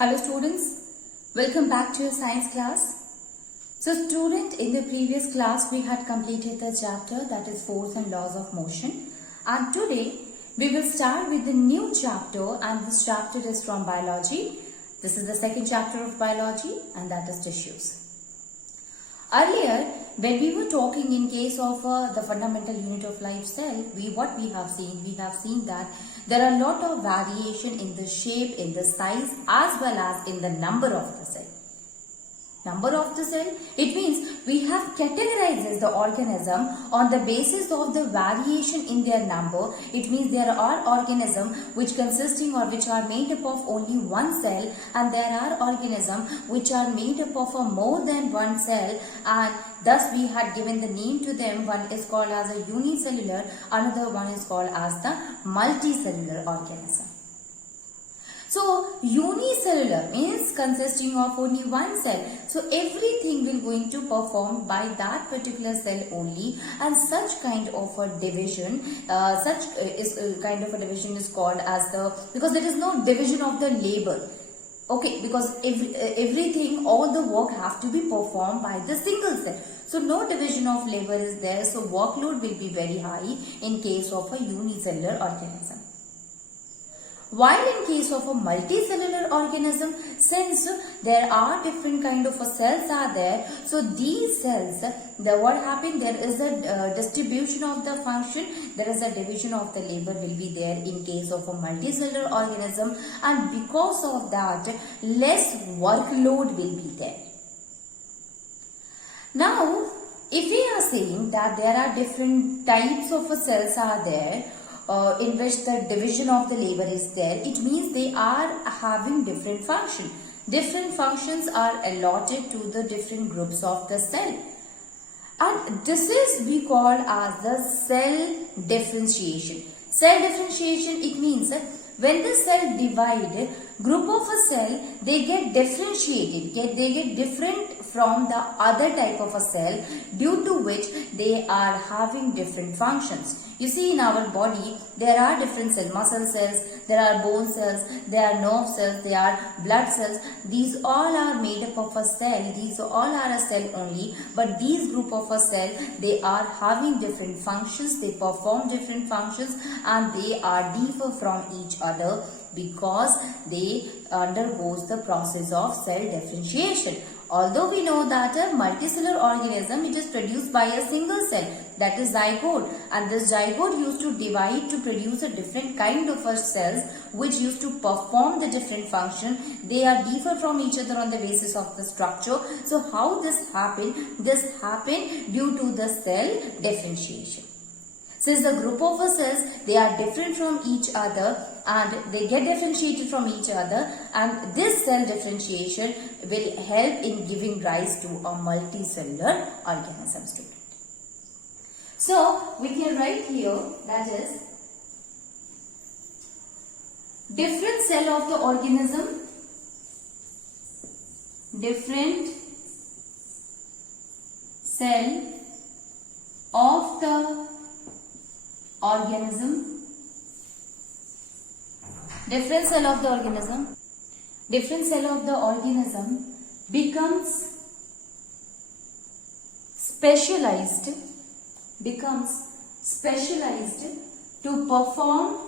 Hello students, welcome back to your science class. So student, in the previous class we had completed the chapter that is force and laws of motion, and today we will start with the new chapter, and this chapter is from biology. This is the second chapter of biology, and that is tissues. Earlier, when we were talking in case of the fundamental unit of life, cell, what we have seen that there are a lot of variation in the shape, in the size, as well as in the number of the cell. Number of the cell, it means we have categorized the organism on the basis of the variation in their number. It means there are organisms which consisting or which are made up of only one cell, and there are organisms which are made up of more than one cell, and thus we had given the name to them. One is called as a unicellular, another one is called as the multicellular organism. So unicellular means consisting of only one cell. So everything will going to perform by that particular cell only, and such kind of a division, kind of a division is called as because there is no division of the labor. Okay, because everything, all the work have to be performed by the single cell. So no division of labor is there. So workload will be very high in case of a unicellular organism. While in case of a multicellular organism, since there are different kind of cells are there, so these cells, what happened, there is a distribution of the function, there is a division of the labor will be there in case of a multicellular organism, and because of that, less workload will be there. Now, if we are saying that there are different types of cells are there, in which the division of the labor is there, it means they are having different function. Different functions are allotted to the different groups of the cell. And this is we call as the cell differentiation. Cell differentiation, it means when the cell divide, group of a cell, they get differentiated, they get different from the other type of a cell, due to which they are having different functions. You see, in our body, there are different cells, muscle cells, there are bone cells, there are nerve cells, there are blood cells. These all are made up of a cell. These all are a cell only, but these group of a cell, they are having different functions, they perform different functions, and they are differ from each other because they undergoes the process of cell differentiation. Although we know that a multicellular organism, it is produced by a single cell, that is zygote, and this zygote used to divide to produce a different kind of cells which used to perform the different function. They are differ from each other on the basis of the structure. So how this happened? This happened due to the cell differentiation. Since the group of cells, they are different from each other and they get differentiated from each other, and this cell differentiation will help in giving rise to a multicellular organism, student. So we can write here, that is different cell of the organism, different cell of the organism, different cell of the organism, different cell of the organism becomes specialized to perform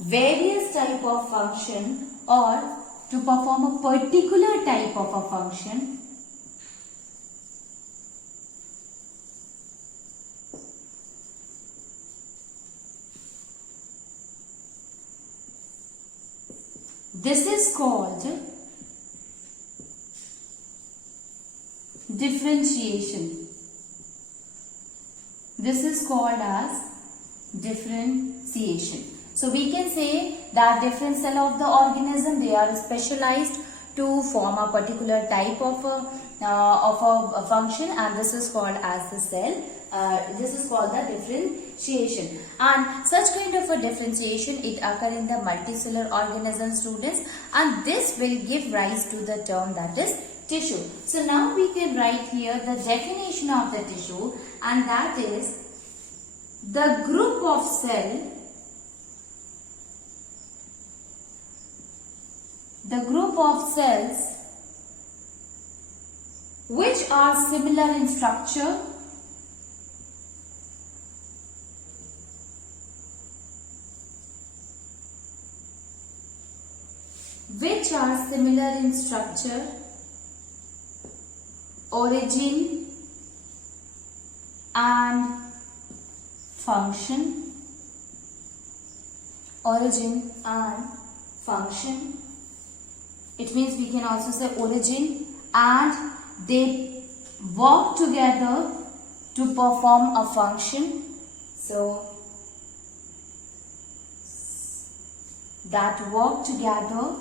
various type of function, or to perform a particular type of a function this is called differentiation. This is called as differentiation. So we can say that different cell of the organism, they are specialized to form a particular type of a function, and this is called as the cell. This is called the differentiation, and such kind of a differentiation it occur in the multicellular organism, students, and this will give rise to the term that is tissue. So now we can write here the definition of the tissue, and that is the group of cells which are similar in structure, origin and function. It means we can also say origin, and they work together to perform a function. So that work together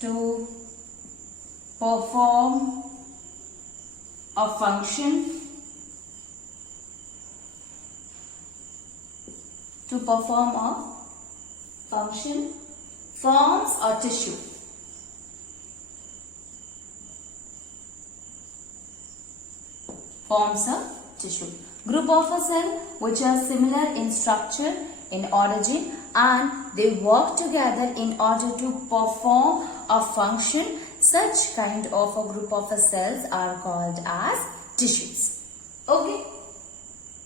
to perform a function, forms a tissue. Group of a cell which are similar in structure, in origin, and they work together in order to perform a function. Such kind of a group of cells are called as tissues. Okay.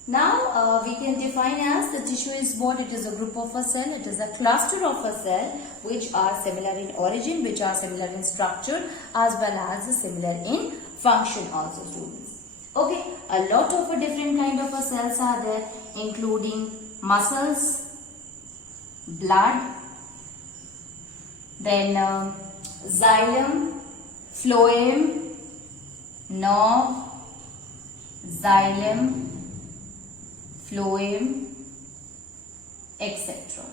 Now we can define as the tissue is what? It is a group of a cell. It is a cluster of a cell which are similar in origin, which are similar in structure, as well as similar in function also, students. Okay, a lot of different kind of cells are there, including muscles, blood, then xylem, phloem, nerve, xylem, phloem, etc.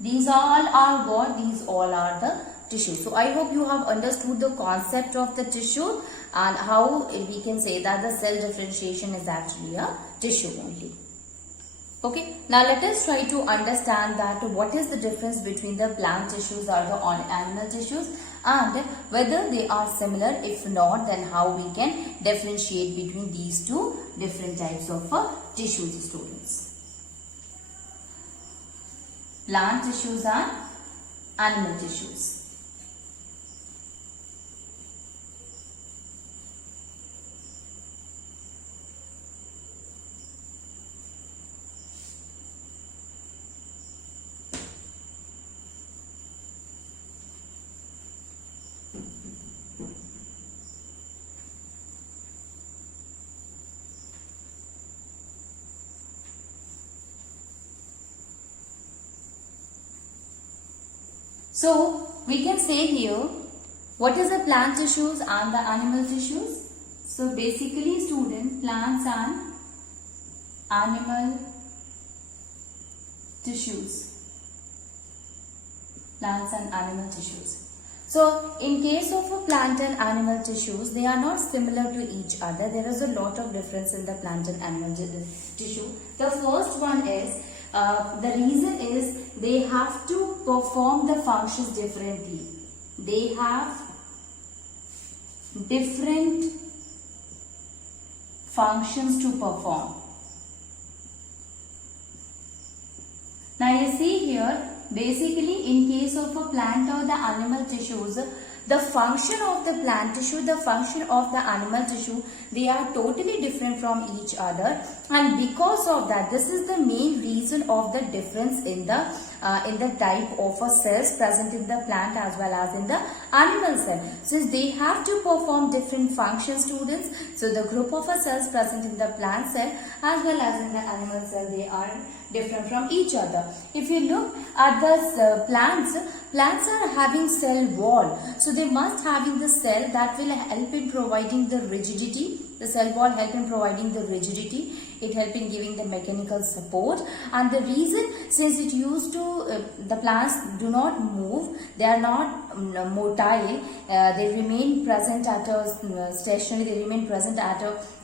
These all are what? These all are the tissues. So I hope you have understood the concept of the tissue and how we can say that the cell differentiation is actually a tissue only. Okay, now let us try to understand that what is the difference between the plant tissues or the animal tissues, and whether they are similar. If not, then how we can differentiate between these two different types of tissues, students. Plant tissues and animal tissues. So we can say here, what is the plant tissues and the animal tissues? So basically, student, plants and animal tissues. So in case of a plant and animal tissues, they are not similar to each other. There is a lot of difference in the plant and animal tissue. The first one is, the reason is they have to perform the functions differently. They have different functions to perform. Now you see here, basically in case of a plant or the animal tissues, the function of the plant tissue, the function of the animal tissue, they are totally different from each other, and because of that, this is the main reason of the difference in the type of cells present in the plant as well as in the animal cell. Since they have to perform different functions, students, so the group of cells present in the plant cell as well as in the animal cell, they are different from each other. If you look at the plants are having cell wall, so they must having the cell that will help in providing the rigidity. The cell wall help in providing the rigidity. It help in giving the mechanical support, and the reason, since it used to the plants do not move, they are not motile, they remain present at a stationary, they remain present at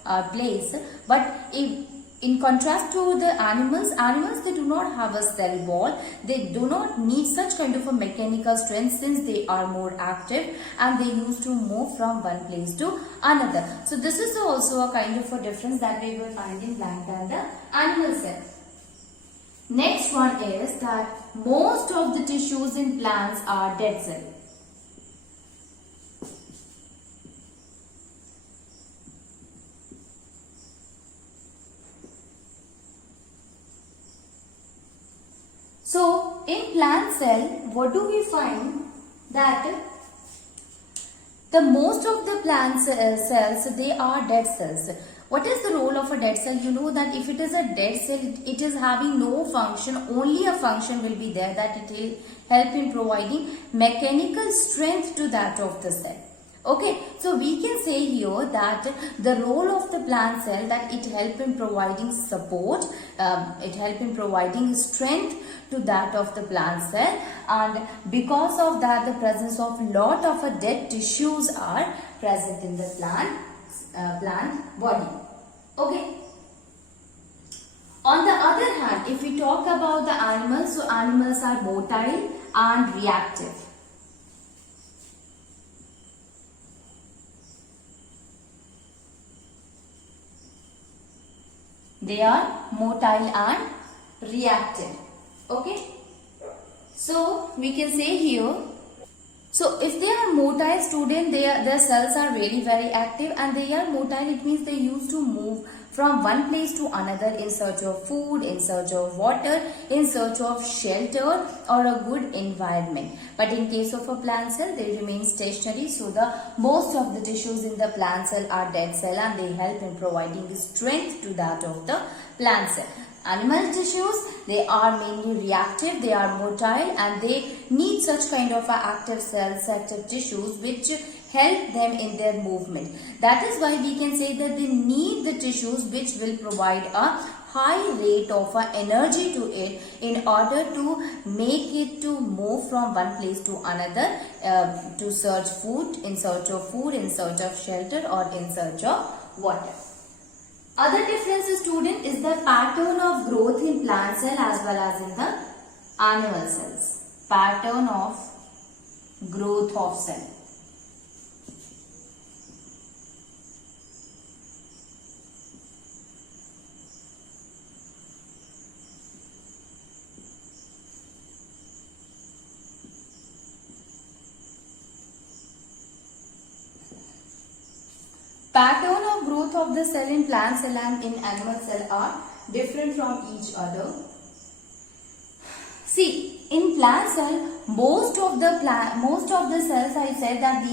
a place, but if In contrast to the animals, they do not have a cell wall. They do not need such kind of a mechanical strength since they are more active and they used to move from one place to another. So this is also a kind of a difference that we will find in plant and the animal cell. Next one is that most of the tissues in plants are dead cell. So, in plant cell, what do we find? That the most of the plant cells, they are dead cells. What is the role of a dead cell? You know that if it is a dead cell, it is having no function, only a function will be there, that it will help in providing mechanical strength to that of the cell. Okay, so we can say here that the role of the plant cell, that it help in providing support, it help in providing strength to that of the plant cell, and because of that the presence of lot of dead tissues are present in the plant body. Okay. On the other hand, if we talk about the animals, so animals are motile and reactive. They are motile and reactive. Okay. So we can say here, so if they are motile student, their cells are very active, and they are motile, it means they used to move from one place to another in search of food, in search of water, in search of shelter or a good environment. But in case of a plant cell, they remain stationary. So the most of the tissues in the plant cell are dead cell, and they help in providing strength to that of the plant cell. Animal tissues, they are mainly reactive, they are motile, and they need such kind of active cells, active tissues which help them in their movement. That is why we can say that they need the tissues which will provide a high rate of energy to it in order to make it to move from one place to another to search food, in search of food, in search of shelter, or in search of water. Other difference, student, is the pattern of growth in plant cell as well as in the animal cells. Pattern of growth of cell. Pattern of growth of the cell in plant cell and in animal cell are different from each other. See, in plant cell, most of the cells, I said that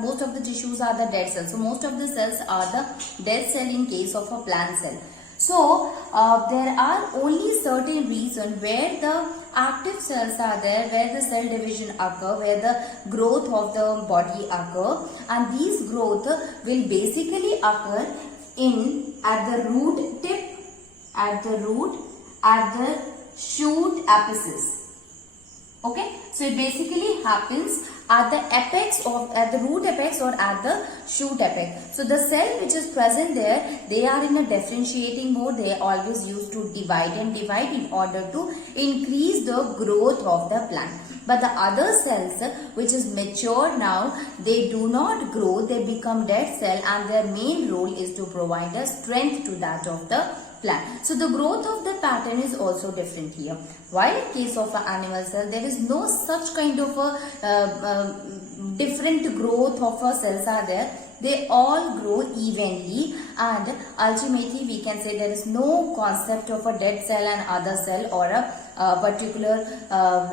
most of the tissues are the dead cells. So most of the cells are the dead cell in case of a plant cell. So there are only certain regions where the active cells are there, where the cell division occur, where the growth of the body occur, and these growth will basically occur at the root tip, at the shoot apices. Okay, so it basically happens at the apex or at the root apex or at the shoot apex. So the cell which is present there, they are in a differentiating mode. They always used to divide in order to increase the growth of the plant. But the other cells which is mature now, they do not grow, they become dead cell, and their main role is to provide a strength to that of the plant. So the growth of the pattern is also different here. While in case of an animal cell, there is no such kind of a different growth of cells are there. They all grow evenly, and ultimately we can say there is no concept of a dead cell and other cell, or a particular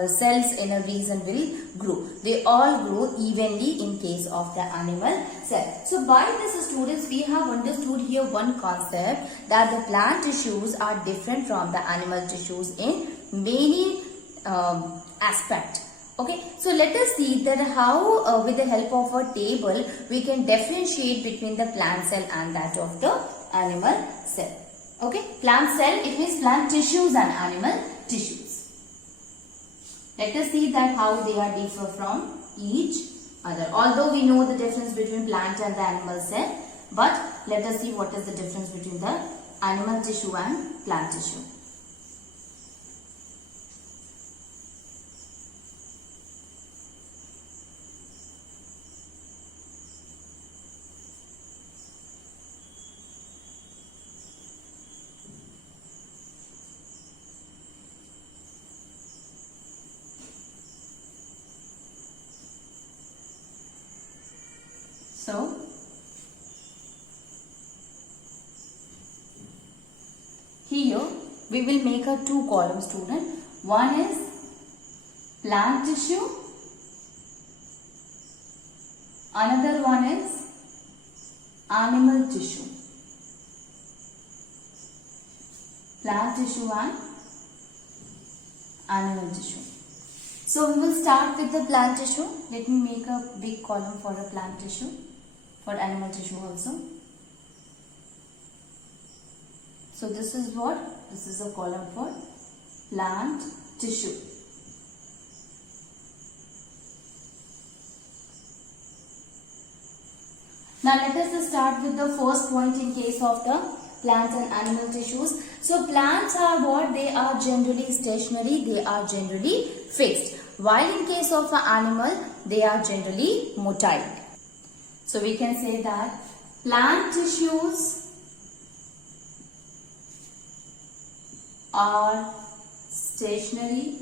cells in a region will grow. They all grow evenly in case of the animal cell. So by this, students, we have understood here one concept, that the plant tissues are different from the animal tissues in many aspects. Okay, so let us see that how with the help of a table we can differentiate between the plant cell and that of the animal cell. Okay, plant cell, it means plant tissues and animal tissues. Let us see that how they are differ from each other. Although we know the difference between plant and the animal cell, but let us see what is the difference between the animal tissue and plant tissue. So, here we will make a two column, student. One is plant tissue, another one is animal tissue. Plant tissue and animal tissue. So we will start with the plant tissue. Let me make a big column for the plant tissue, for animal tissue also. So this is what? This is a column for plant tissue. Now let us start with the first point in case of the plant and animal tissues. So plants are what? They are generally stationary, they are generally fixed. While in case of an animal, they are generally motile. So we can say that plant tissues are stationary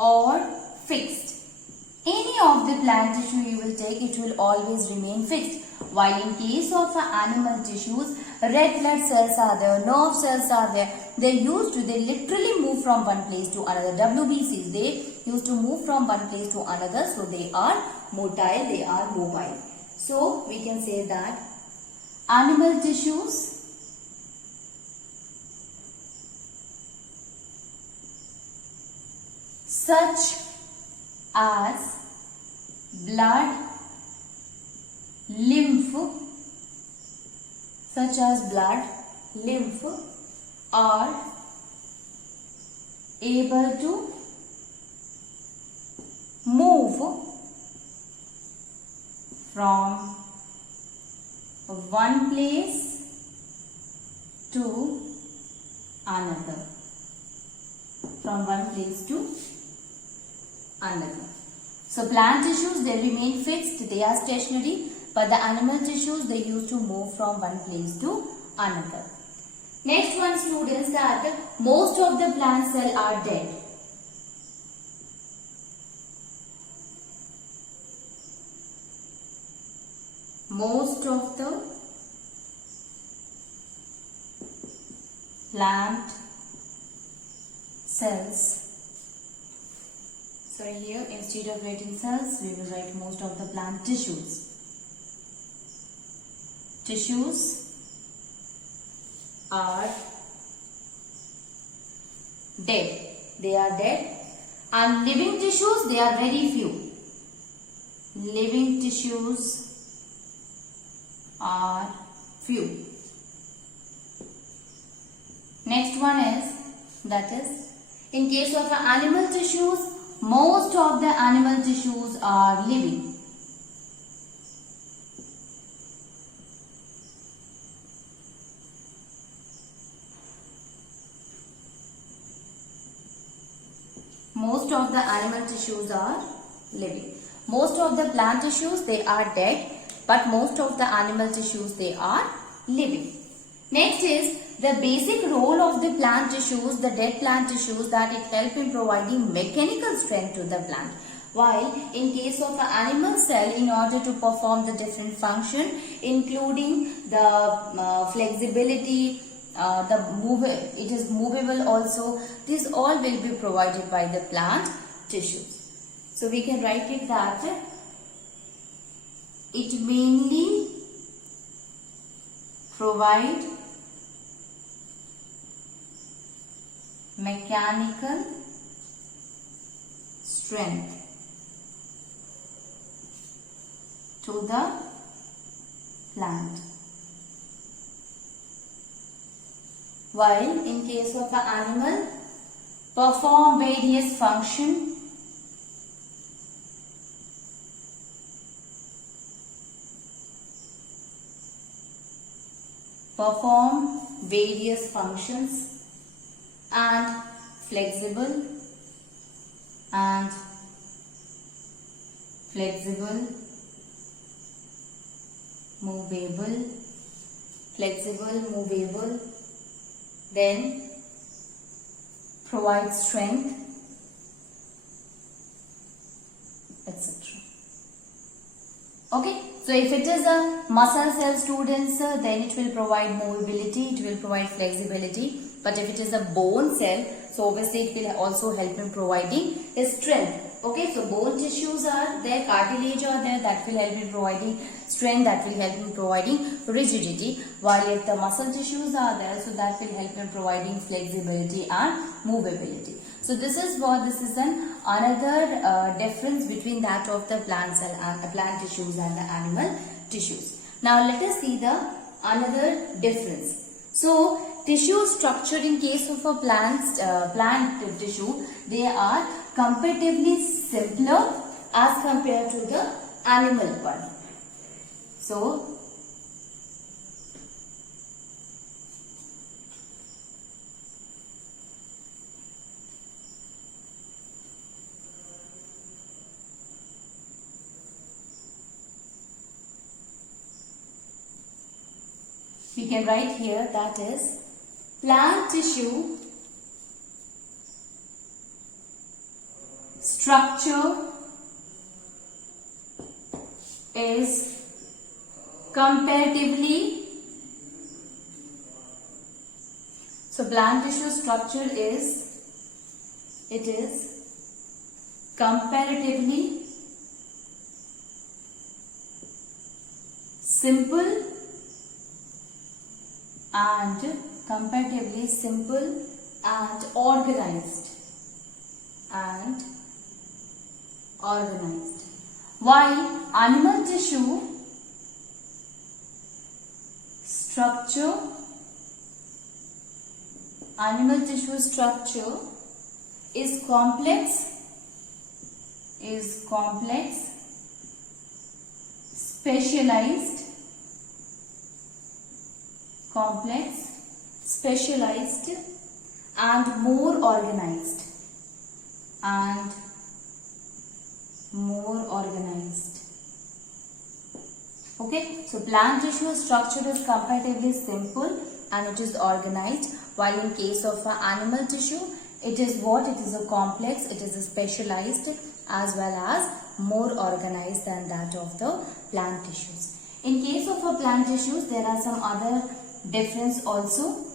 or fixed. Any of the plant tissue you will take, it will always remain fixed. While in case of animal tissues, red blood cells are there, nerve cells are there. They literally move from one place to another. WBCs, they used to move from one place to another. So they are motile, they are mobile. So we can say that animal tissues such as blood, lymph, are able to move from one place to another. From one place to another. So plant tissues, they remain fixed, they are stationary, but the animal tissues, they used to move from one place to another. Next one, students, that most of the plant cells are dead. Most of the plant cells. So here, instead of writing cells, we will write most of the plant tissues. Tissues are dead. They are dead. And living tissues, they are very few. Living tissues are few. Next one is, that is, in case of animal tissues, most of the animal tissues are living. Most of the animal tissues are living. Most of the plant tissues, they are dead, but most of the animal tissues, they are living. Next is the basic role of the plant tissues, the dead plant tissues, that it helps in providing mechanical strength to the plant. While in case of an animal cell, in order to perform the different function, including the flexibility, it is movable also, this all will be provided by the plant tissues. So we can write it that it mainly provide mechanical strength to the plant. While in case of an animal, perform various functions perform various functions and flexible movable, then provide strength, etc. Okay, so if it is a muscle cell, students, then it will provide mobility, it will provide flexibility. But if it is a bone cell, so obviously it will also help in providing strength. Okay, so bone tissues are there, cartilage are there, that will help in providing strength, that will help in providing rigidity. While if the muscle tissues are there, so that will help in providing flexibility and movability. So this is another difference between that of the plant cell and plant tissues and the animal tissues. Now let us see the another difference. So tissue structure in case of a plant tissue, they are comparatively simpler as compared to the animal one. So we can write here, that is, plant tissue structure is comparatively, so plant tissue structure is comparatively simple and organized. While animal tissue structure is complex, specialized and more organized. Okay, so plant tissue structure is comparatively simple and it is organized, while in case of animal tissue, it is a complex, it is a specialized as well as more organized than that of the plant tissues. In case of plant tissues, there are some other difference also.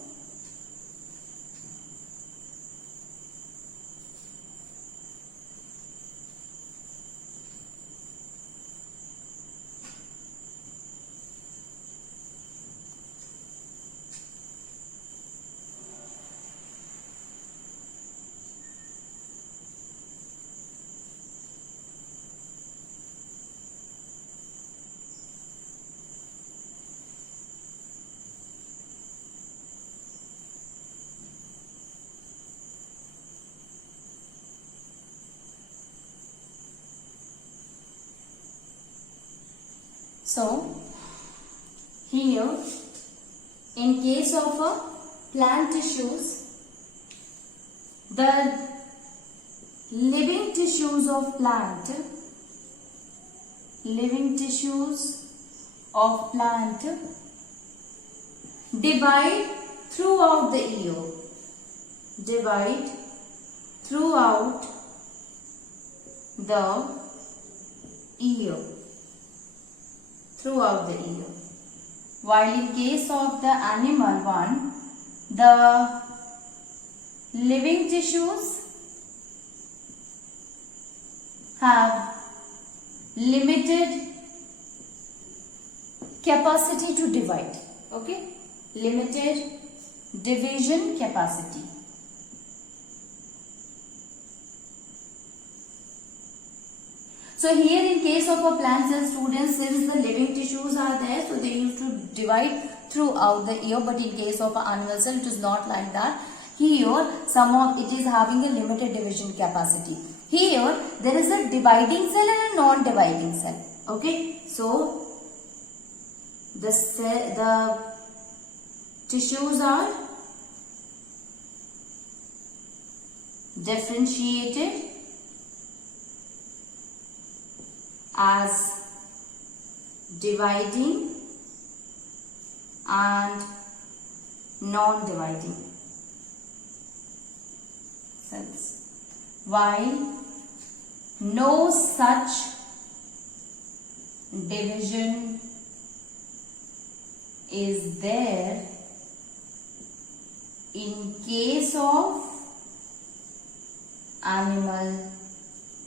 So, here in case of plant tissues, the living tissues of plant divide throughout the year. While in case of the animal one, the living tissues have limited capacity to divide. Okay, limited division capacity. So here in case of a plant cell, students, since the living tissues are there, so they used to divide throughout the year, but in case of an animal cell, it is not like that. Here, it is having a limited division capacity. Here, there is a dividing cell and a non-dividing cell. Okay, so the tissues are differentiated as dividing and non-dividing cells, while no such division is there in case of animal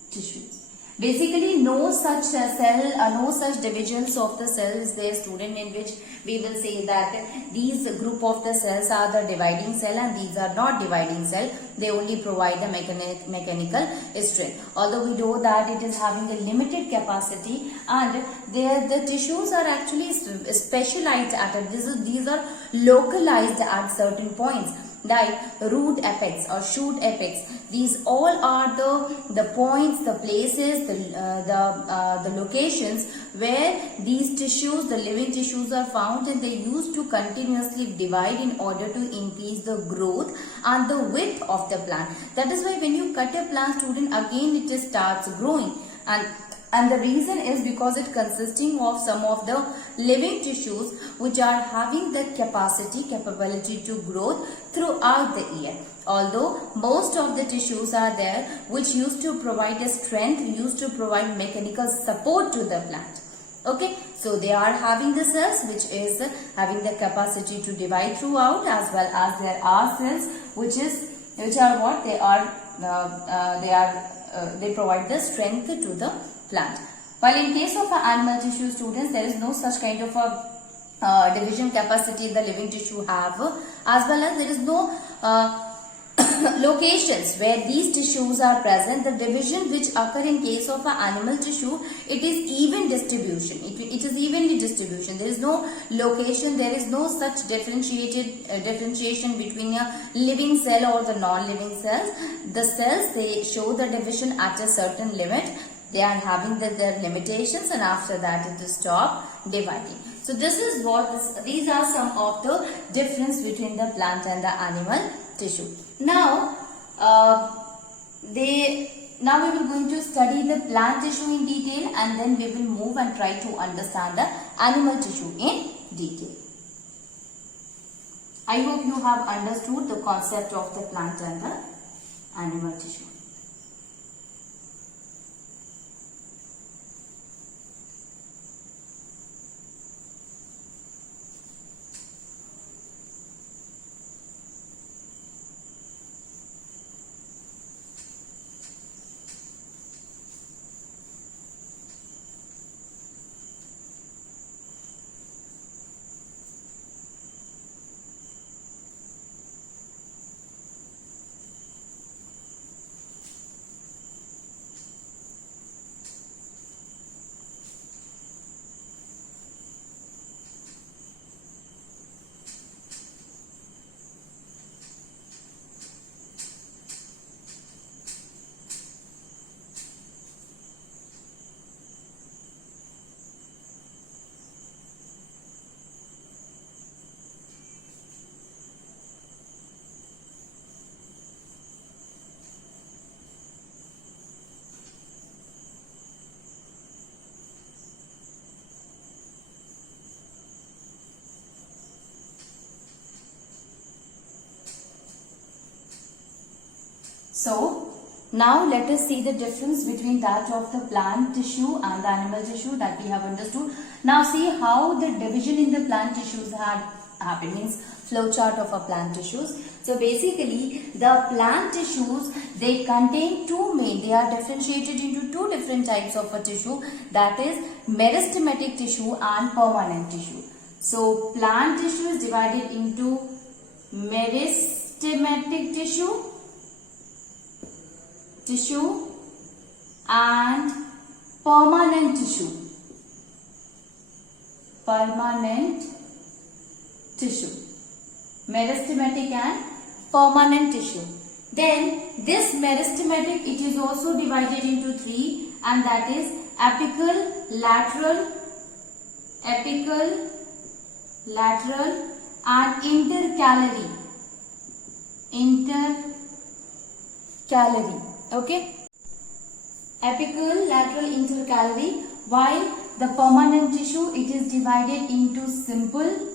tissues. Basically, no such no such divisions of the cells there, student, in which we will say that these group of the cells are the dividing cell and these are not dividing cell. They only provide the mechanical strength. Although we know that it is having a limited capacity, and the tissues are actually specialized at it. These are localized at certain points, like root apex or shoot apex. These all are the points, the places, the locations where these tissues, the living tissues, are found, and they used to continuously divide in order to increase the growth and the width of the plant. That is why when you cut a plant, student, again it starts growing, and the reason is because it consisting of some of the living tissues which are having the capability to grow throughout the year. Although most of the tissues are there which used to provide a strength, used to provide mechanical support to the plant. Okay, so they are having the cells which is having the capacity to divide throughout, as well as there are cells which are what they are they provide the strength to the plant. While in case of animal tissue, students, there is no such kind of a division capacity the living tissue have, as well as there is no locations where these tissues are present. The division which occur in case of an animal tissue, it is even distribution. It is evenly distribution. There is no location. There is no such differentiation between a living cell or the non-living cells. The cells, they show the division at a certain limit. They are having their limitations, and after that it will stop dividing. So this is these are some of the difference between the plant and the animal tissue. Now we will going to study the plant tissue in detail, and then we will move and try to understand the animal tissue in detail. I hope you have understood the concept of the plant and the animal tissue. So now let us see the difference between that of the plant tissue and the animal tissue that we have understood. Now see how the division in the plant tissues had happened, means flow chart of a plant tissues. So basically the plant tissues, they contain they are differentiated into two different types of a tissue, that is meristematic tissue and permanent tissue. So plant tissue is divided into meristematic tissue and permanent tissue. Meristematic and permanent tissue. Then this meristematic, it is also divided into three, and that is apical, lateral and intercalary. Intercalary. Okay. Apical, lateral, intercalary. While the permanent tissue, it is divided into simple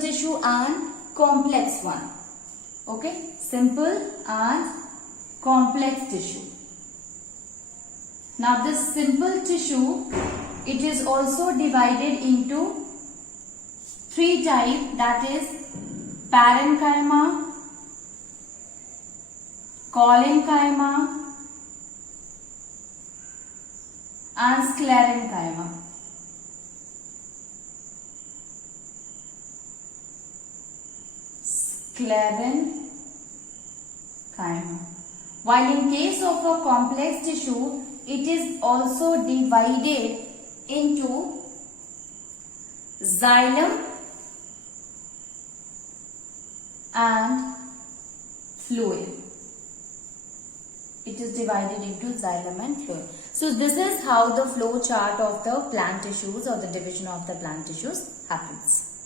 tissue and complex one. Okay. Simple and complex tissue. Now this simple tissue, it is also divided into three types, that is parenchyma, collenchyma and sclerenchyma. Sclerenchyma. While in case of a complex tissue, it is also divided into xylem and phloem. It is divided into xylem and phloem. So this is how the flow chart of the plant tissues or the division of the plant tissues happens.